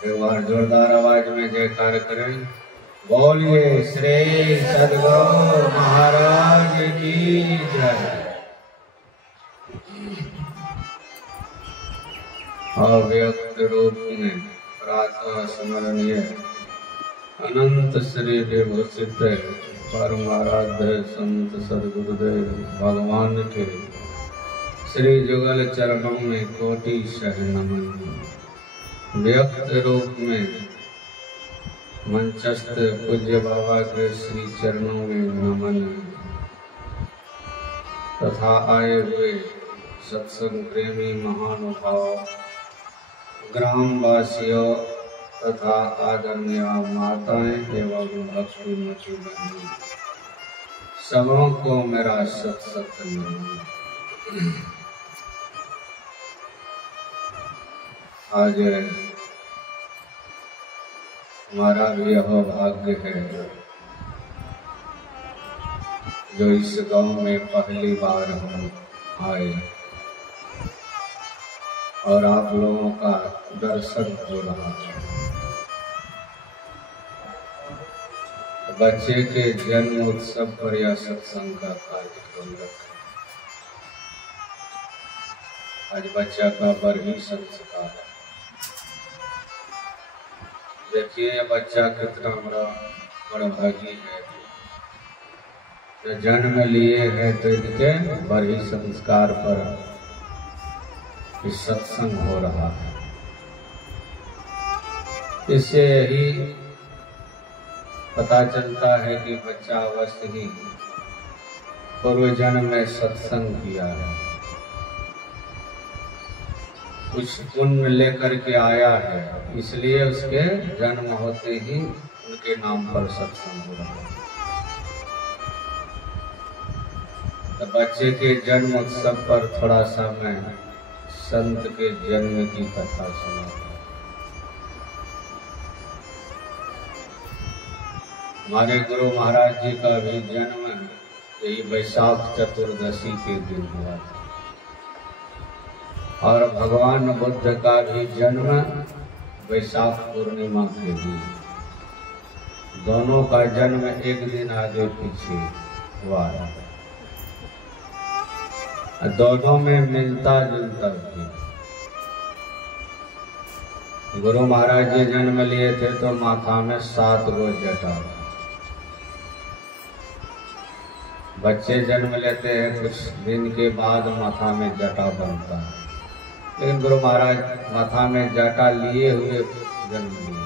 एक बार जोरदार आवाज में जयकार करें। बोलिए श्री सद्गुरु महाराज की जय। अव्यक्त रूप में प्रातः स्मरणीय अनंत श्री विभूषित परम आराध्य संत सद्गुरुदेव भगवान के श्री जुगल चरणों में कोटि सह नमन। व्यक्त रूप में मंचस्थ पूज्य बाबा के श्री चरणों में नमन तथा आए हुए सत्संग प्रेमी महानुभाव ग्रामवासियों तथा आदरणीय माताएं एवं भक्ति मची बहनों सबों को मेरा सत नमन। आज हमारा भी यह भाग्य है जो इस गांव में पहली बार हम आए और आप लोगों का दर्शन हो रहा है। बच्चे के जन्म उत्सव पर यह सत्संग का कार्यक्रम रखा। आज बच्चा का बरही संस्कार है। देखिए यह बच्चा कितना बड़ा भागी है जो जन्म लिए है, तो इनके बरही संस्कार पर इस सत्संग हो रहा है। इससे यही पता चलता है कि बच्चा अवश्य ही पूर्व जन्म में सत्संग किया है, कुछ पुण्य लेकर के आया है, इसलिए उसके जन्म होते ही उनके नाम पर सत्संग हो रहा है। तो बच्चे के जन्म उत्सव पर थोड़ा सा मैं संत के जन्म की कथा सुना। हमारे गुरु महाराज जी का भी जन्म यही वैशाख चतुर्दशी के दिन हुआ था और भगवान बुद्ध का भी जन्म वैशाख पूर्णिमा के दिन। दोनों का जन्म एक दिन आगे पीछे हुआ है, दोनों में मिलता जुलता भी। गुरु महाराज जी जन्म लिए थे तो माथा में 7 गो जटा। बच्चे जन्म लेते हैं कुछ दिन के बाद माथा में जटा बनता है, लेकिन गुरु महाराज माथा में जटा लिए हुए जन्म लिए।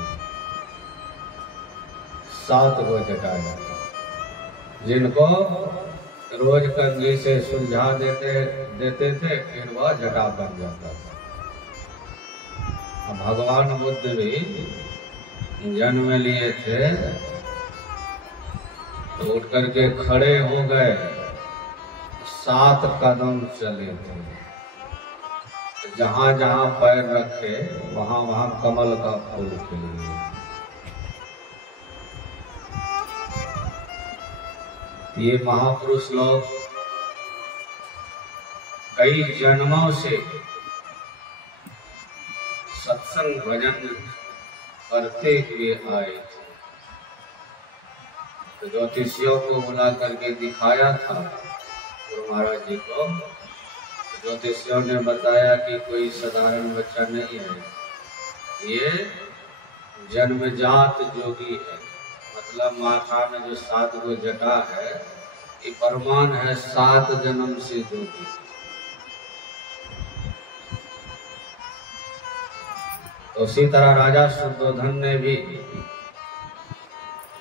7 गो जटा जिनको रोज कंघी से सुलझा देते थे, फिर वह जटा बन जाता था। भगवान बुद्ध भी जन्म लिए थे तो उठ करके खड़े हो गए, 7 कदम चले थे। जहां जहां पैर रखे वहां वहां कमल का फूल खिल गया। ये महापुरुष लोग कई जन्मों से सत्संग भजन करते हुए आए थे। तो ज्योतिषियों को बुला करके दिखाया था गुरु महाराज जी को। ज्योतिषियों ने बताया कि कोई साधारण बच्चा नहीं है, ये जन्मजात जोगी है। मतलब माथा में जो 7 गो जटा है ये प्रमाण है 7 जन्म से जोगी। तो उसी तरह राजा शुद्धोधन ने भी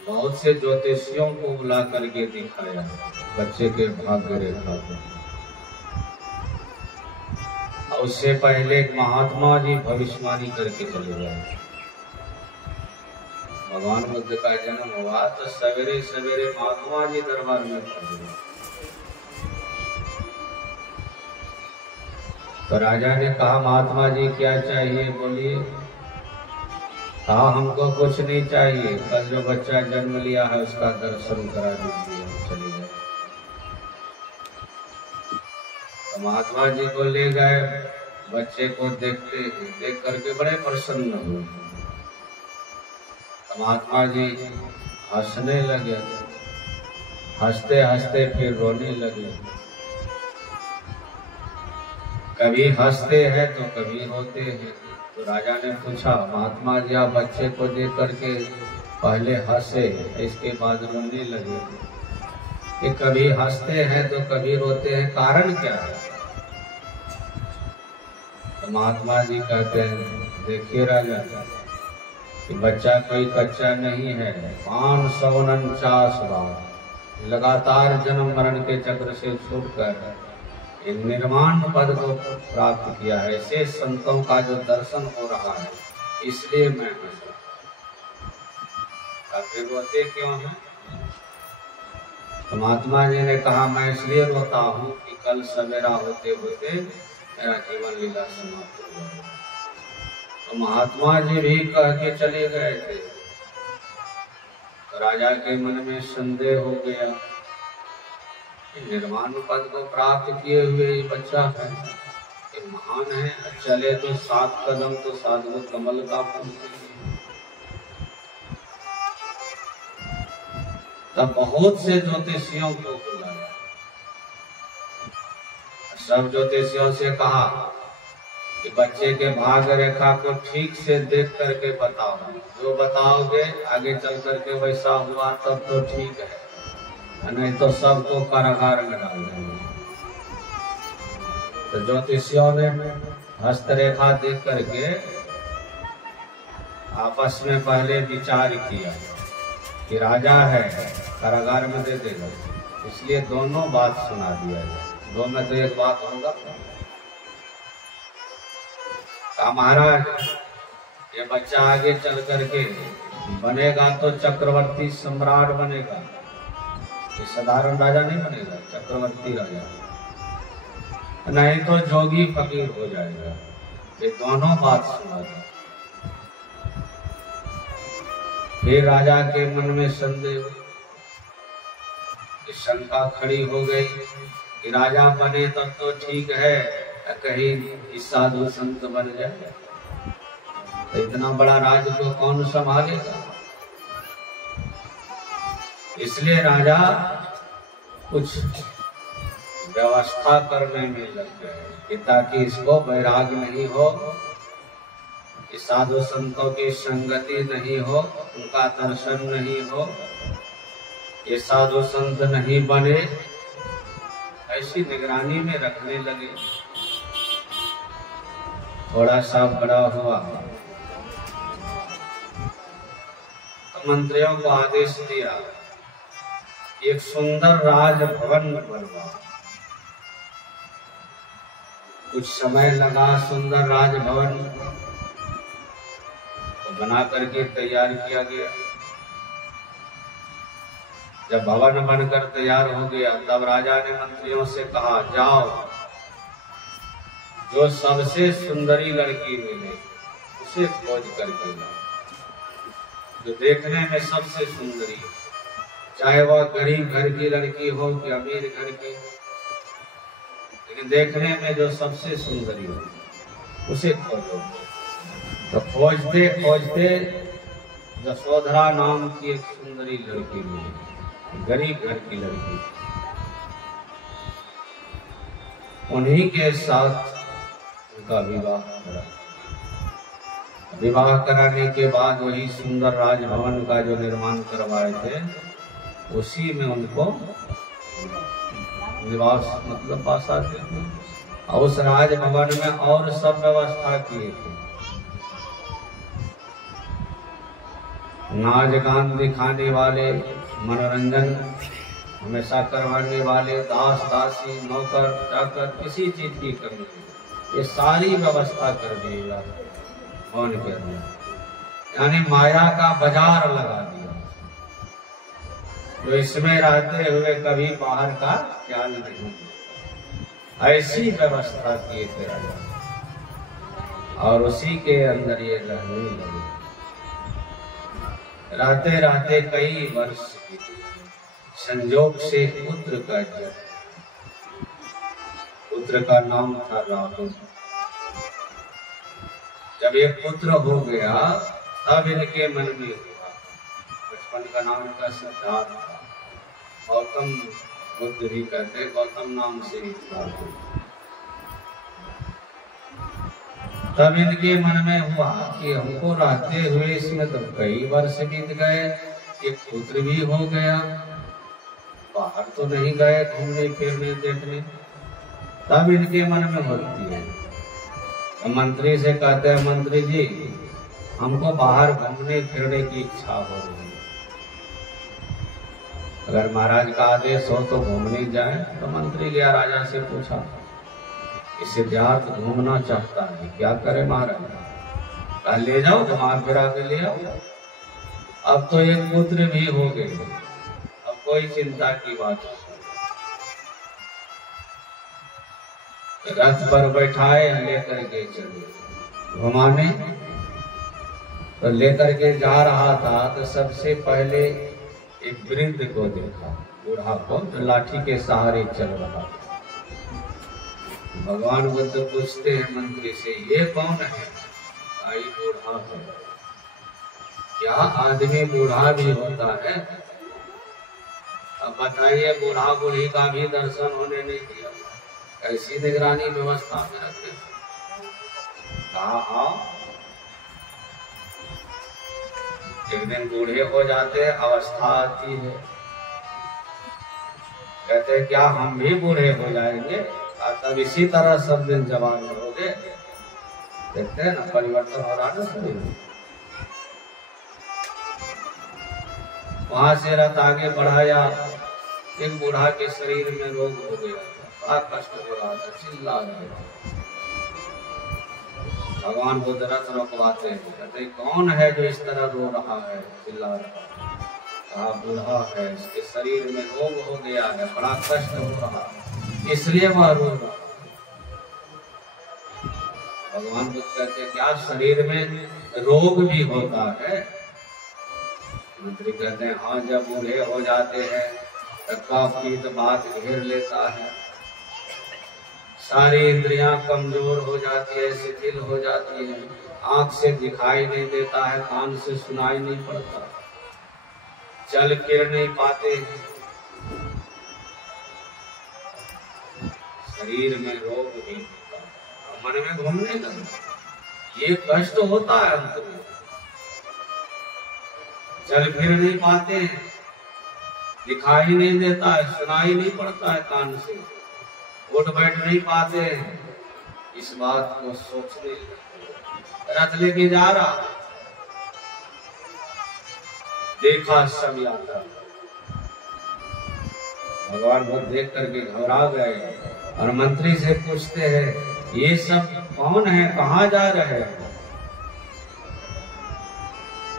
बहुत से ज्योतिषियों को बुला करके दिखाया बच्चे के भाग्य रेखा को। उससे पहले एक महात्मा जी भविष्यवाणी करके चले गए। भगवान बुद्ध का जन्म हुआ तो सवेरे सवेरे महात्मा जी दरबार में पहुंचे। तो राजा ने कहा महात्मा जी क्या चाहिए बोलिए। कहा हमको कुछ नहीं चाहिए, कल जो बच्चा जन्म लिया है उसका दर्शन करा दीजिए, चले गए। तो महात्मा जी को ले गए, बच्चे को देख करके बड़े प्रसन्न हुए। महात्मा जी हंसने लगे, हंसते हंसते फिर रोने लगे। कभी हंसते हैं तो कभी रोते हैं। तो राजा ने पूछा, महात्मा जी आप बच्चे को देख करके पहले हंसे, इसके बाद रोने लगे, कि कभी हंसते हैं तो कभी रोते हैं, कारण क्या है? तो महात्मा जी कहते हैं, देखिए राजा कि बच्चा कोई कच्चा नहीं है। 549 बार लगातार जन्म मरण के चक्र से छूटकर निर्माण पद को प्राप्त किया है। ऐसे संतों का जो दर्शन हो रहा है, इसलिए मैं फिर रोते क्यों हैं? तो महात्मा जी ने कहा, मैं इसलिए रोता हूँ कि कल सवेरा होते होते मेरा जीवन लीला समाप्त हो गया। तो महात्मा जी भी कह के चले गए थे। तो राजा के मन में संदेह हो गया, निर्माण पद को प्राप्त किए हुए ये बच्चा है, ये महान है, चले तो 7 कदम तो साधु कमल का फूल। तब बहुत से ज्योतिषियों को बुलाया, सब ज्योतिषियों से कहा कि बच्चे के भाग रेखा को ठीक से देख करके बताओ, जो बताओगे आगे चल करके वैसा हुआ तब तो ठीक है, नहीं तो सबको कारागार में डाल देंगे। तो ज्योतिषियों ने हस्तरेखा देख करके आपस में पहले विचार किया कि राजा है, कारागार में दे देगा, इसलिए दोनों बात सुना दिया जाए, दो में तो एक बात होगा। कहा महाराज ये बच्चा आगे चल करके बनेगा तो चक्रवर्ती सम्राट बनेगा, ये साधारण राजा नहीं बनेगा, चक्रवर्ती राजा, नहीं तो जोगी फकीर हो जाएगा। ये दोनों बात सुना था। फिर राजा के मन में संदेह, शंका खड़ी हो गई कि राजा बने तब तो ठीक है, कहीं साधु संत बन जाए तो इतना बड़ा राज्य को कौन संभालेगा। इसलिए राजा कुछ व्यवस्था करने में लग गए ताकि इसको वैराग नहीं हो, साधु संतों की संगति नहीं हो, उनका दर्शन नहीं हो, ये साधु संत नहीं बने, ऐसी निगरानी में रखने लगे। थोड़ा सा बड़ा हुआ तो मंत्रियों को आदेश दिया, एक सुंदर राजभवन बनवा। कुछ समय लगा, सुंदर राजभवन तो बना करके तैयार किया गया। जब भवन बनकर तैयार हो गया तब राजा ने मंत्रियों से कहा, जाओ जो सबसे सुंदरी लड़की मिले उसे खोज करके लाओ, जो देखने में सबसे सुंदरी, चाहे वह गरीब घर की लड़की हो कि अमीर घर की, लेकिन देखने में जो सबसे सुंदरी हो उसे खोजो। तो खोजते खोजते यशोधरा नाम की एक सुंदरी लड़की मिली, गरीब घर की लड़की। उन्हीं के साथ उनका विवाह करा। विवाह कराने के बाद वही सुंदर राजभवन का जो निर्माण करवाए थे उसी में उनको निवास मतलब वासा थे। और उस राजभवन में और सब व्यवस्था किए थे, नाच गान दिखाने वाले, मनोरंजन हमेशा करवाने वाले, दास दासी, नौकर चाकर, किसी चीज की कमी नहीं, ये सारी व्यवस्था कर दिएगा कौन के अंदर, यानी माया का बाजार लगा दिया, जो इसमें रहते हुए कभी बाहर का ख्याल नहीं, ऐसी व्यवस्था किए थे राजा। और उसी के अंदर ये रहने लगे। रहते रहते कई वर्ष संजोग से पुत्र का जन्म, पुत्र का नाम था राहुल। जब एक पुत्र हो गया तब इनके मन में हुआ उनका नाम का सिद्धार्थ था। गौतम बुद्ध भी कहते गौतम नाम से ही था। तब इनके मन में हुआ कि हमको रहते हुए इसमें तो कई वर्ष बीत गए, एक पुत्र भी हो गया, बाहर तो नहीं गए घूमने फिरने देखने। तब इनके मन में होती है, तो मंत्री से कहते हैं मंत्री जी हमको बाहर घूमने फिरने की इच्छा हो रही है, अगर महाराज का आदेश हो तो घूमने जाए। तो मंत्री गया राजा से पूछा कि सिद्धार्थ घूमना चाहता है, क्या करे महाराज? कहा ले जाओ, घुमा फिरा के ले आओ। अब तो एक पुत्र भी हो गए, अब कोई चिंता की बात नहीं। रथ पर बैठाए लेकर के चले घुमाने। तो लेकर के जा रहा था तो सबसे पहले एक वृद्ध को देखा, बूढ़ा को, जो लाठी के सहारे चल रहा था। भगवान बुद्ध पूछते हैं मंत्री से ये कौन है? आई बूढ़ा है। क्या आदमी बूढ़ा भी होता है? अब बताइए, बूढ़ा बूढ़ी का भी दर्शन होने नहीं दिया, ऐसी निगरानी व्यवस्था में रखे। कहा एक दिन बूढ़े हो जाते हैं, अवस्था आती है, कहते हैं क्या हम भी बूढ़े हो जाएंगे? तब इसी तरह सब दिन जवान रहोगे। देखते हैं ना परिवर्तन हो रहा है शरीर में। वहां से रथ आगे बढ़ाया, एक बूढ़ा के शरीर में रोग हो गया, बड़ा कष्ट हो रहा था, चिल्ला रहा था। भगवान बुद्ध रथ रोकवाते हैं, कहते कौन है जो इस तरह रो रहा है, चिल्ला रहा है? कहा बूढ़ा है, इसके शरीर में रोग हो गया है, बड़ा कष्ट हो रहा है, इसलिए वह रो रहा है। भगवान बुद्ध कहते क्या शरीर में रोग भी होता है? मंत्री कहते हैं हाँ, जब बूढ़े हो जाते हैं तो काफी बात घेर लेता है, सारी इंद्रियां कमजोर हो जाती है, शिथिल हो जाती है, आंख से दिखाई नहीं देता है, कान से सुनाई नहीं पड़ता, चल फिर नहीं पाते, शरीर में रोग भी होता है, मन में घूमने लगता, ये कष्ट होता है अंत में। चल फिर नहीं पाते हैं, दिखाई नहीं देता है, सुनाई नहीं पड़ता है कान से, उठ बैठ नहीं पाते हैं। इस बात को सोचने रथ लेके जा रहा, देखा सब यात्रा। भगवान बुद्ध देख करके घबरा गए और मंत्री से पूछते हैं ये सब कौन है, कहाँ जा रहे हैं?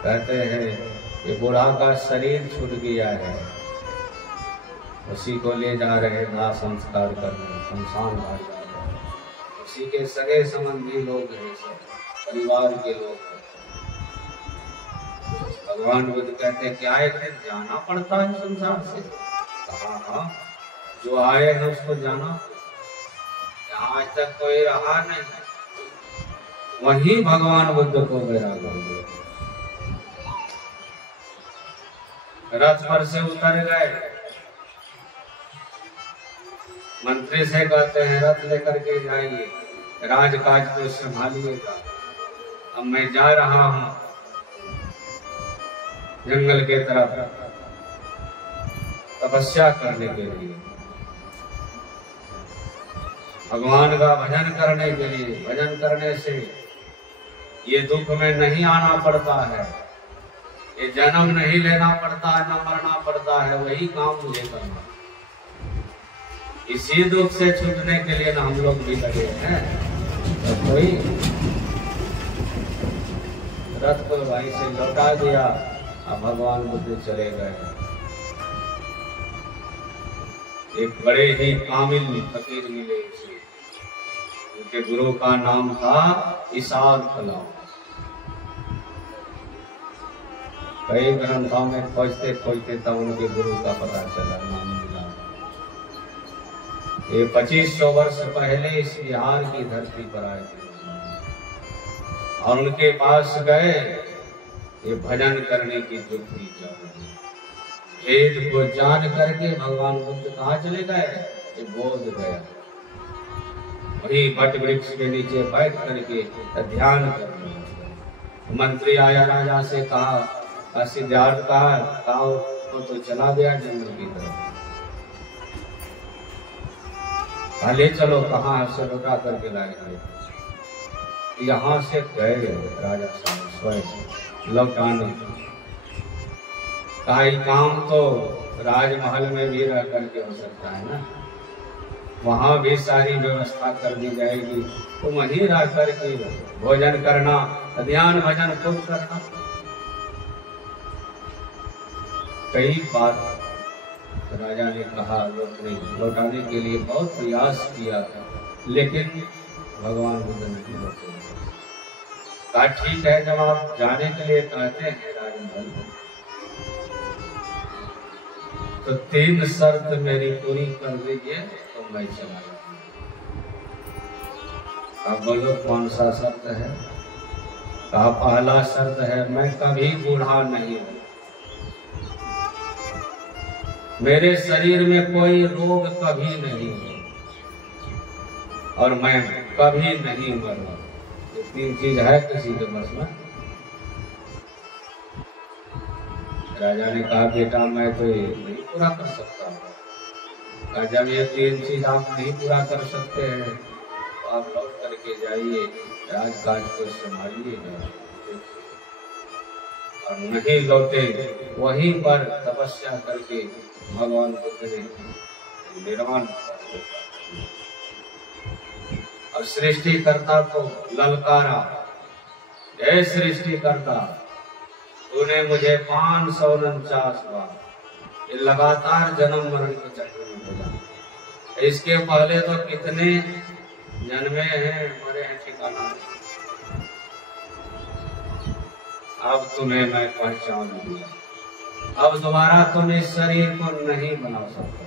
कहते हैं ये बूढ़ा का शरीर छूट गया है, उसी को ले जा रहे दाह संस्कार करने शमशान घाट। उसी के सगे संबंधी लोग हैं, सब परिवार के लोग हैं। भगवान बुद्ध कहते हैं क्या एक दिन जाना पड़ता है संसार से? कहा हाँ, जो आए हैं उसको जाना, आज तक कोई रहा नहीं। वही भगवान बुद्ध को वैराग हो गया, रथ पर से उतर गए। मंत्री से कहते हैं रथ लेकर के जाइए, राजकाज को संभालिएगा, अब मैं जा रहा हूं जंगल के तरफ तपस्या करने के लिए, भगवान का भजन करने के लिए। भजन करने से ये दुख में नहीं आना पड़ता है, ये जन्म नहीं लेना पड़ता है, न मरना पड़ता है, वही काम मुझे करना। इसी दुख से छूटने के लिए ना हम लोग भी लगे हैं। तो कोई रथ को भाई से लौटा दिया, अब भगवान बुद्ध चले गए। एक बड़े ही कामिल फकीर मिले इसे, उनके गुरु का नाम था इसाक फलाव। कई ग्रंथों में खोजते खोजते तब उनके गुरु का पता चला, नाम मिला। ये 2500 वर्ष पहले इस बिहार की धरती पर आए थे और उनके पास गए ये भजन करने की युक्ति जान, वेद को जान करके भगवान बुद्ध कहाँ चले गए? ये बोध गया। वही वट वृक्ष के नीचे बैठ करके ध्यान करने लगे। मंत्री आया, राजा से कहा, सिद्धार्थ कहा तो चला गया जंगल की तरफ। ले चलो, कहाँ से लौटा करके लाए? यहाँ से गए राजा साहब स्वयं लौटाने। कहा काम तो राजमहल में भी रह करके हो सकता है ना, वहां भी सारी व्यवस्था कर दी जाएगी, तुम वहीं रह करके भोजन करना, ध्यान भजन खुद करना। कई बार राजा ने कहा, लौटाने के लिए बहुत प्रयास किया, लेकिन भगवान बुद्ध नहीं लौटे। कहा ठीक है, जब आप जाने के लिए कहते हैं राजमहल, तो 3 शर्त मेरी पूरी कर दीजिए तो मैं चला जाऊंगा। अब बोलो कौन सा शर्त है? कहा पहला शर्त है, मैं कभी बूढ़ा नहीं हूं, मेरे शरीर में कोई रोग कभी नहीं है, और मैं कभी नहीं मरूंगा। ये 3 चीज है किसी के बस में? राजा ने कहा बेटा मैं तो ये नहीं पूरा कर सकता हूँ। जब ये 3 चीज आप नहीं पूरा कर सकते हैं तो आप लौट करके जाइए, राजकाज को संभालिए। और नहीं लौटे, वहीं पर तपस्या करके भगवान बुद्ध ने निर्वाण और सृष्टिकर्ता को ललकारा, जय सृष्टिकर्ता, तूने मुझे 549 बार ये लगातार जन्म मरण के चक्र में भेजा। इसके पहले तो कितने जन्मे हैं, मरे हैं, ठिकाना। अब तुम्हें मैं पहचान लूंगा, अब दोबारा तुम इस शरीर को नहीं बना सकते।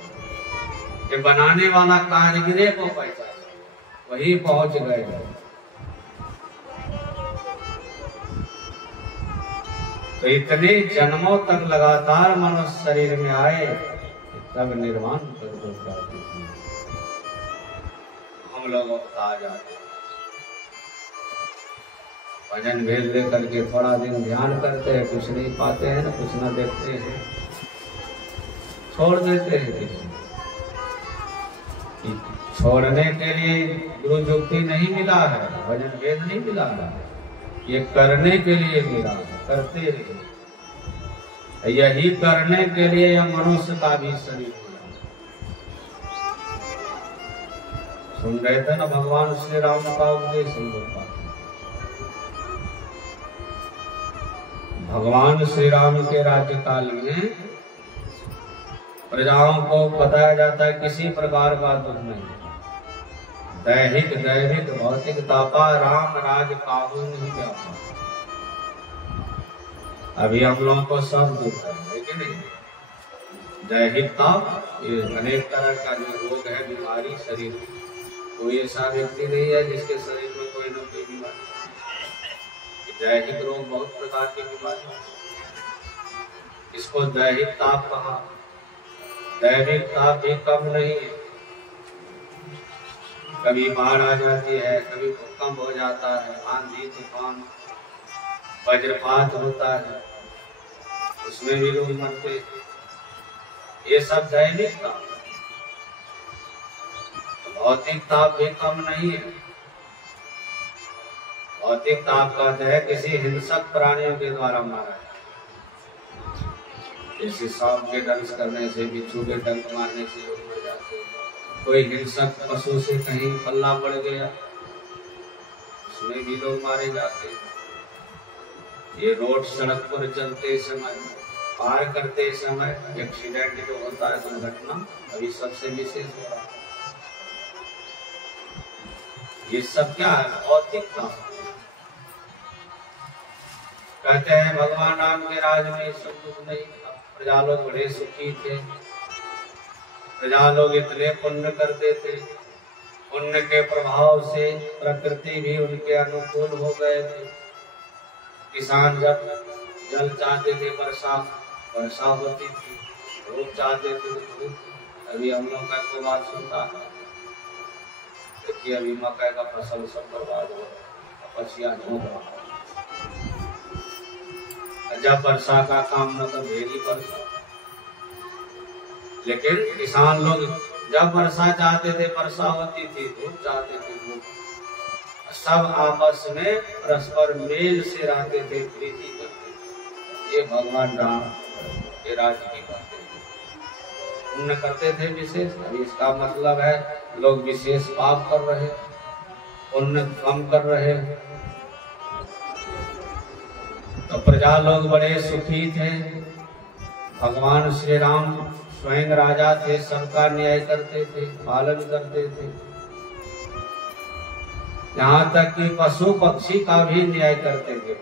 ये बनाने वाला कारीगर को पहचान, वही पहुंच गए। तो इतने जन्मों तक लगातार मनुष्य शरीर में आए, तब निर्वाण पद को प्राप्त किया। हम लोग आ जाते, भजन भेद लेकर के थोड़ा दिन ध्यान करते हैं, कुछ नहीं पाते हैं ना, कुछ ना देखते हैं, छोड़ देते हैं। छोड़ने के लिए गुरु युक्ति नहीं मिला है, भजन भेद नहीं मिला है, ये करने के लिए मिला है, करते रहे। यही करने के लिए यह मनुष्य का भी शरीर मिला। सुन रहे थे ना भगवान श्री राम का उपदेश। भगवान श्री राम के राज्यकाल में प्रजाओं को बताया जाता है किसी प्रकार का दुख नहीं, दैहिक दैविक भौतिक तापा, राम राज काहू नहीं व्यापा। अभी हम लोगों को सब दुख है, लेकिन दैहिक ताप, ये अनेक तरह का जो रोग है, बीमारी शरीर, कोई ऐसा व्यक्ति नहीं है जिसके शरीर में कोई न कोई बीमारी। दैहिक रोग बहुत प्रकार की बीमारी, इसको दैहिक ताप कहा। दैविक ताप भी कम नहीं है, कभी बाढ़ आ जाती है, कभी भूकंप हो जाता है, आंधी तूफान वज्रपात होता है, उसमें भी लोग मरते हैं। ये सब दैविक ताप। भौतिक ताप भी कम नहीं है। भौतिक ताप कहते हैं किसी हिंसक प्राणियों के द्वारा मारा है, जैसे सांप के दंश करने से, बिच्छू के डंक मारने से लोग मर जाते हैं। कोई हिंसक पशु से कहीं पल्ला पड़ गया, उसमें भी लोग मारे जाते हैं। ये रोड सड़क पर चलते समय, पार करते समय एक्सीडेंट जो होता है, दुर्घटना, अभी सबसे विशेष हो रहा है। ये सब क्या है? भौतिक ताप। कहते हैं भगवान राम के राज में सब दुख नहीं था, प्रजा लोग बड़े सुखी थे, प्रजा लोग इतने पुण्य करते थे, पुण्य के प्रभाव से प्रकृति भी उनके अनुकूल हो गए थे। किसान जब जल चाहते थे वर्षा होती थी, धूप चाहते थे तो धूप। अभी हम लोग का कोई बात सुनता है? देखिए अभी मकई का फसल सब बर्बाद हो रहा, पछिया झोंक रहा। जब वर्षा का काम न तो भेरी वर्षा, लेकिन किसान लोग जब वर्षा चाहते थे वर्षा होती थी, धूप चाहते थे धूप। सब आपस में परस्पर मेल से रहते थे, प्रीति करते थे। ये भगवान राम के राज्य की बातें पुण्य करते थे विशेष। अभी इसका मतलब है लोग विशेष पाप कर रहे, पुण्य कम कर रहे। तो प्रजा लोग बड़े सुखी थे। भगवान श्री राम स्वयं राजा थे, सबका न्याय करते थे, पालन करते थे। यहाँ तक कि पशु पक्षी का भी न्याय करते थे।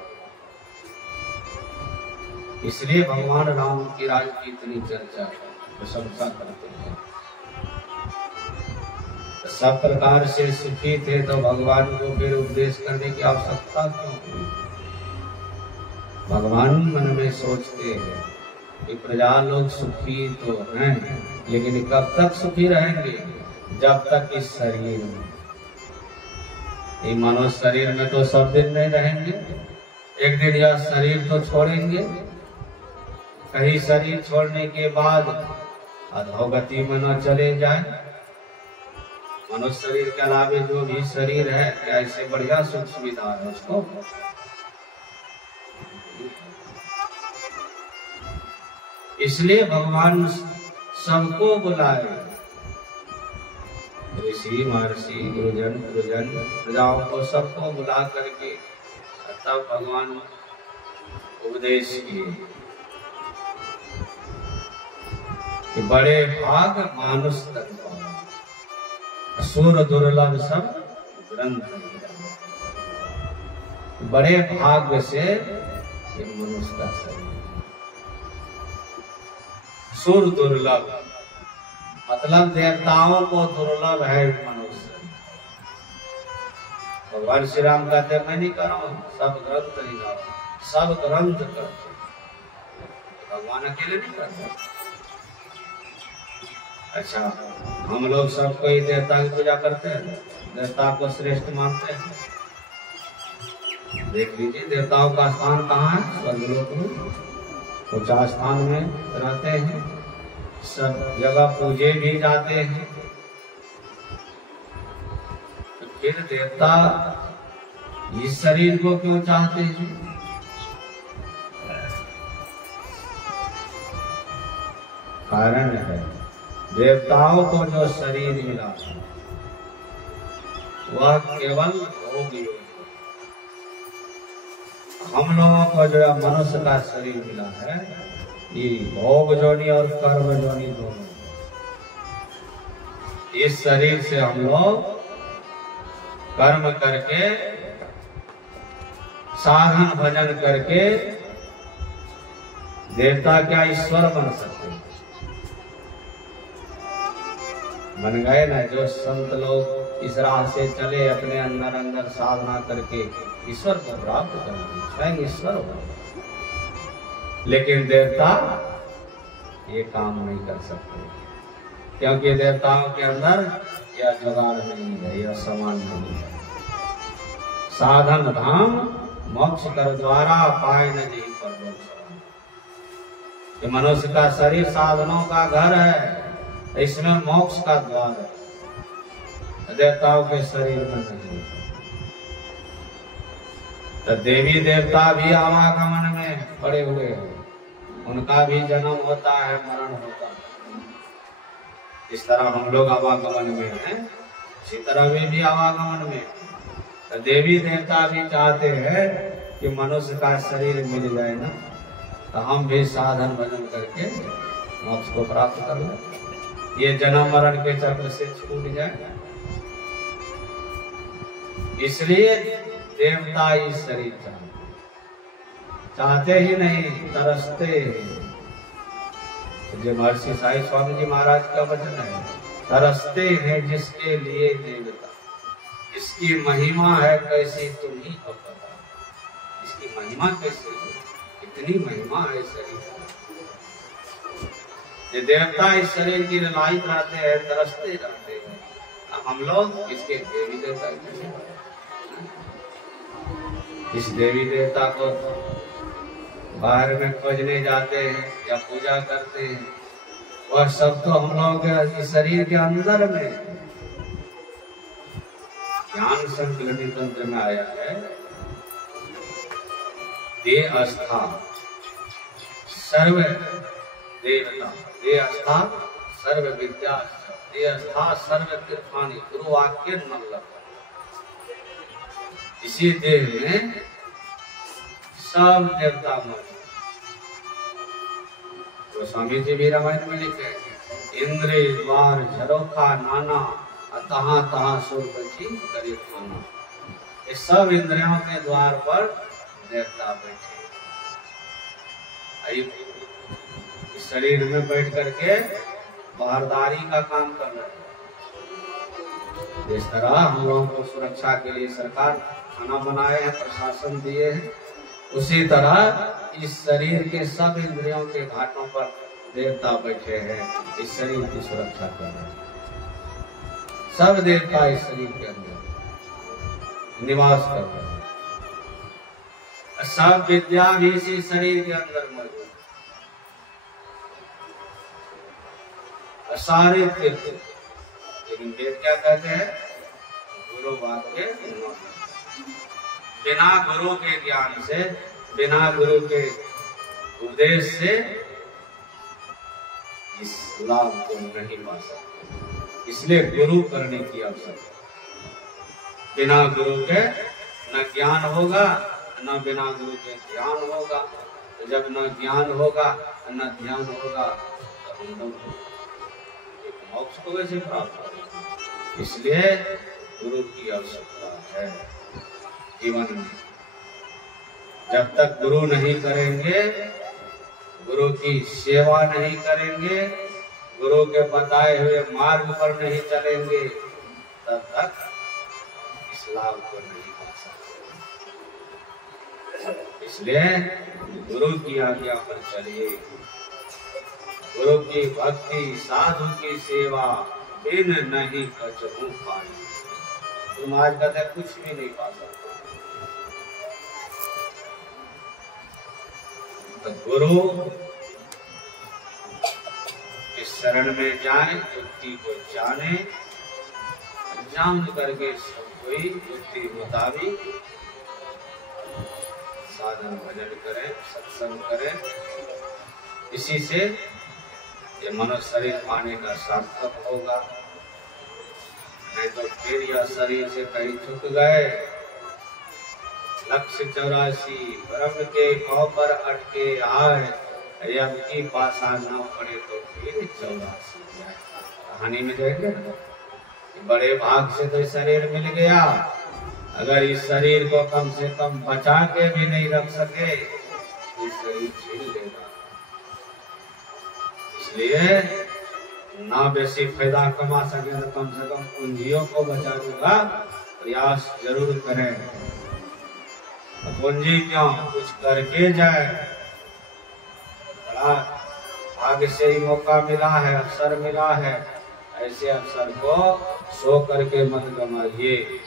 इसलिए भगवान राम की राज की इतनी चर्चा है, प्रशंसा करते हैं। सब प्रकार से सुखी थे तो भगवान को फिर उपदेश करने की आवश्यकता क्यों? भगवान मन में सोचते हैं कि प्रजा लोग सुखी तो हैं, लेकिन कब तक सुखी रहेंगे? जब तक इस शरीर में, मनुष्य शरीर में तो सब दिन नहीं रहेंगे। एक दिन यह शरीर तो छोड़ेंगे। कहीं शरीर छोड़ने के बाद अधोगति में न चले जाए। मनुष्य शरीर के अलावे जो भी शरीर है, ऐसे बढ़िया सुख सुविधा है उसको। इसलिए भगवान सबको बुलाए, ऋषि महर्षि गुरुजन प्रजाओं को सबको बुला करके तब भगवान उपदेश किए कि बड़े भाग मानुष तन पाओ, असुर दुर्लभ सब ग्रंथ। बड़े भाग्य से ये मनुष्य का शरीर, सुर दुर्लभ मतलब देवताओं को दुर्लभ है मनुष्य। भगवान श्री राम कहते मैं नहीं कर रहा हूं, सब ग्रंथ नहीं गाओ, सब ग्रंथ करते। भगवान अकेले नहीं करते। अच्छा, हम लोग सब कोई देवता की पूजा करते हैं, देवता को श्रेष्ठ मानते हैं। देख लीजिए देवताओं का स्थान कहाँ है? स्वर्गलोक में ऊंचा स्थान में रहते हैं, सब जगह पूजे भी जाते हैं। तो फिर देवता इस शरीर को क्यों चाहते हैं? कारण है देवताओं को जो शरीर मिला वह केवल भोग योग। हम लोगों को जो मनुष्य का शरीर मिला है, ये भोग जोनी और कर्म जोनी दोनों। इस शरीर से हम लोग कर्म करके, साधन भजन करके देवता क्या ईश्वर बन सकते हैं। बन गए ना। जो संत लोग इस राह से चले, अपने अंदर अंदर साधना करके ईश्वर को प्राप्त करेंगे, स्वयं ईश्वर बने। लेकिन देवता ये काम नहीं कर सकते, क्योंकि देवताओं के अंदर यह जुगाड़ नहीं है, यह समान नहीं है। साधन धाम मोक्ष कर द्वारा पाए न जी पर। मनुष्य का शरीर साधनों का घर है, इसमें मोक्ष का द्वार है, देवताओं के शरीर में नहीं। तो देवी देवता भी आवागमन में पड़े हुए हैं, उनका भी जन्म होता है, मरण होता है। इस तरह हम लोग आवागमन में हैं, इसी तरह वे भी आवागमन में। तो देवी देवता भी चाहते हैं कि मनुष्य का शरीर मिल जाए ना, तो हम भी साधन भजन करके मोक्ष को प्राप्त कर लें, ये जन्म मरण के चक्र से छूट जाए। इसलिए देवता ही शरीर चाहते ही नहीं, तरसते हैं। जो महर्षि साई स्वामी जी महाराज का वचन है, तरसते हैं जिसके लिए देवता, इसकी महिमा है कैसी तुम ही को पता। इसकी महिमा कैसे है इतनी महिमा है इस शरीर की। ये देवता इस शरीर की लायक रहते हैं, तरसते रहते हैं, हम लोग इसके देवी देवता इस देवी देवता को बाहर में खोजने जाते हैं या पूजा करते हैं, वह सब तो हम लोग इस शरीर के अंदर में ज्ञान संकलनी तंत्र में आया है। दे आस्था सर्व देवता, दे आस्था सर्व विद्या, दे आस्था सर्व तीर्थानी, गुरु वाक्य न। इसी देह में सब देवता मर। तो स्वामी जी भी रामायण में लिखे, इंद्र द्वार झरोखा नाना, तहाँ तहाँ सुर बची करे खाना। ये सब इंद्रियों के द्वार पर देवता बैठे। इस शरीर में बैठ करके बाहरदारी का काम कर रहे हैं। जिस तरह हम लोगों को सुरक्षा के लिए सरकार खाना बनाए हैं, प्रशासन दिए हैं, उसी तरह इस शरीर के सब इंद्रियों के घाटों पर देवता बैठे हैं, इस शरीर की सुरक्षा कर रहे हैं। सब देवता इस शरीर के अंदर निवास कर रहे हैं। सब विद्या भी इसी शरीर के अंदर मौजूद। सारे तीर्थ, लेकिन वेद क्या कहते हैं? गुरु वाक्य न। बिना गुरु के ज्ञान से, बिना गुरु के उपदेश से इस लाभ को नहीं पा सकते। इसलिए गुरु करने की आवश्यकता। बिना गुरु के न ज्ञान होगा, न बिना गुरु के ध्यान होगा। तो जब न ज्ञान होगा न ध्यान होगा तो हम लोग मोक्ष को कैसे प्राप्त करेंगे? इसलिए गुरु की आवश्यकता है जीवन में। जब तक गुरु नहीं करेंगे, गुरु की सेवा नहीं करेंगे, गुरु के बताए हुए मार्ग पर नहीं चलेंगे, तब तक इस लाभ को नहीं पा सकते। इसलिए गुरु की आज्ञा पर चलिए। गुरु की भक्ति, साधु की सेवा, बिन नहीं कछहु पाई। तुम आज कहते कुछ भी नहीं पा सकते। तो गुरु इस शरण में जाए, युक्ति को जाने, जान करके सब कोई युक्ति मुताबिक साधन भजन करें, सत्संग करें। इसी से ये मनुष्य शरीर पाने का सार्थक होगा। नहीं तो फिर यह शरीर से कहीं छूट गए, लक्ष्य 84 ब्रह्म के पांव पर अटके आए, यम की पासा न पड़े तो फिर 84 जाए। कहानी में जाएंगे ना, बड़े भाग से तो शरीर मिल गया, अगर इस शरीर को कम से कम बचा के भी नहीं रख सके तो शरीर छीन लेगा। इसलिए ना बेसी फायदा कमा सके तो कम से कम पूंजियों को बचाने का प्रयास जरूर करें। पूंजी क्यों, कुछ करके जाए। बड़ा भाग्य से ही मौका मिला है, अवसर मिला है, ऐसे अवसर को सो करके मत गमाइए।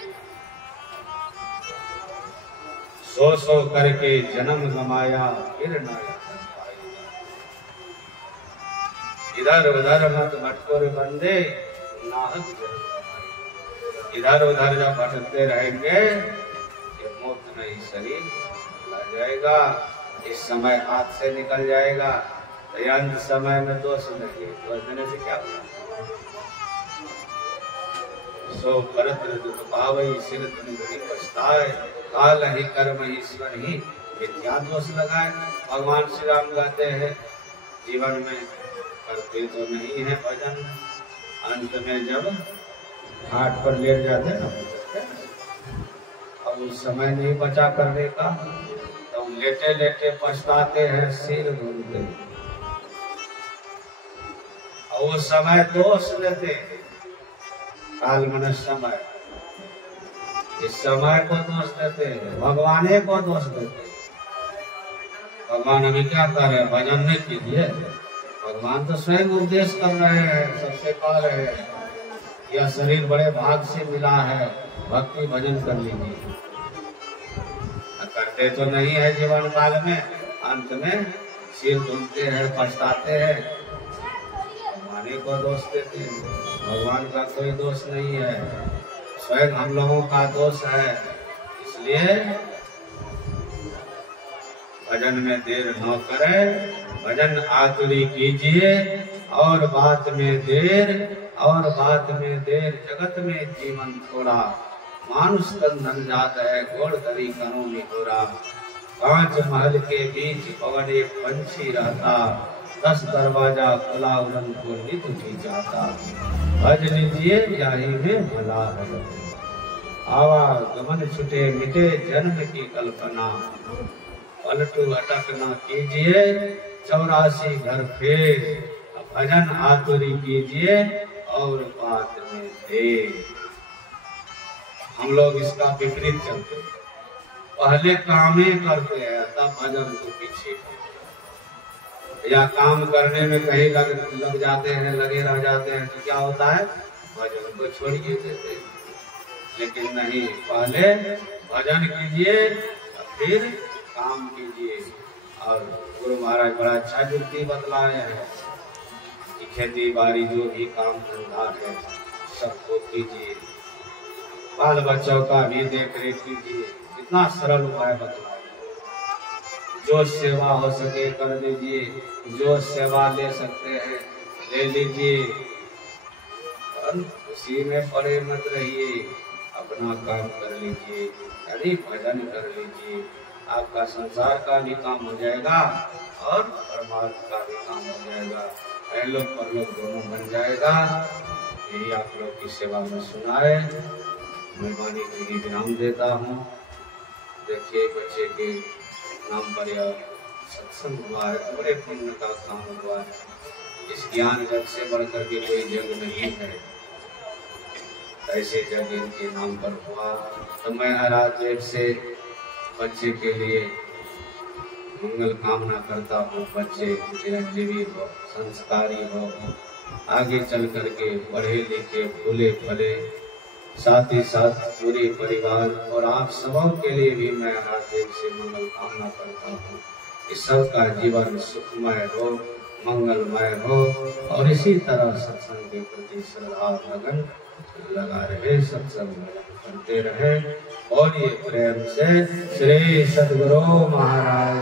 सो करके जन्म गमाया फिर न इधर उधर मत भटको रे बंदे, नाहक जन्म गमाए। इधर उधर जब भटकते रहेंगे ये मौत नहीं शरीर ला जाएगा। इस समय हाथ से निकल जाएगा, तो अंत समय में दोष नहीं। दोष देने से क्या होगा? सो परत्र दुख भावई सिर धुनि पछताए, काल ही कर्म ईश्वर ही मिथ्या दोष लगाए। भगवान श्री राम कहते हैं जीवन में करते तो नहीं है भजन, अंत में जब घाट पर लेट जाते ना, अब उस समय नहीं बचा करने का, तो लेटे लेटे पछताते हैं, सिर घूमते। और उस समय दोष लेते, काल मन समय, इस समय को दोष देते, भगवाने को दोष देते। भगवान अभी क्या कर रहे हैं? भजन नहीं कीजिए। भगवान तो स्वयं उपदेश कर रहे हैं, सबसे कह रहे हैं यह शरीर बड़े भाग से मिला है, भक्ति भजन कर लीजिए। करते तो नहीं है जीवन काल में, अंत में सिर धुलते हैं, पछताते हैं, भगवान को दोष देते हैं। भगवान का कोई दोष नहीं है, स्वयं हम लोगों का दोष है। इसलिए भजन में देर न करें, भजन आतुरी कीजिए। और बात में देर, और बात में देर, जगत में जीवन थोड़ा, मानुष तन धन जात है, घोड़ धरी करो निहोरा। 5 महल के बीच पवन एक पंछी रहता, 10 दरवाजा खुला उड़न को नित भी जाता। भज लीजिए यही में भला है, आवागमन छुटे मिटे जन्म की कल्पना। पलटू अटक न कीजिए 84 घर फेर, भजन आतुरी कीजिए और बात में देर। हम लोग इसका विपरीत चलते हैं, पहले कामें करते हैं तब भजन को पीछे, या काम करने में कहीं लग जाते हैं, लगे रह जाते हैं तो क्या होता है? भजन को छोड़िए देते हैं। लेकिन नहीं, पहले भजन कीजिए फिर काम कीजिए। और गुरु महाराज बड़ा अच्छा युक्ति बतलाए हैं कि खेती बाड़ी जो भी काम धंधा है सबको कीजिए, बाल बच्चों का भी देख रेख कीजिए। इतना सरल उपाय बतलाए, जो सेवा हो सके कर दीजिए, जो सेवा ले सकते हैं ले लीजिए, उसी में पड़े मत रहिए, अपना काम कर लीजिए, यानी भजन कर लीजिए। आपका संसार का भी काम हो जाएगा और परमात्मा का भी काम हो जाएगा, लोग परलोक दोनों बन जाएगा। यही आप लोग की सेवा में सुनाए, मेहरबानी की विराम देता हूँ। देखिए बच्चे के नाम पर यह सत्संग हुआ है, बड़े पुण्य का काम हुआ है। इस ज्ञान जग से बढ़कर के कोई जग नहीं है, ऐसे जग इनके नाम पर हुआ। तो मैं आराध्य से बच्चे के लिए मंगल कामना करता हूँ। बच्चे चिरंजीवी हो, संस्कारी हो, आगे चल करके पढ़े लिखे फूले फले, साथ ही साथ पूरे परिवार और आप सबों के लिए भी मैं हार्दिक से मंगल कामना करता हूँ कि सबका जीवन सुखमय हो, मंगलमय हो और इसी तरह सत्संग के प्रति श्रद्धा लगन लगा रहे, सत्संग करते रहे। और ये प्रेम से श्री सद्गुरु महाराज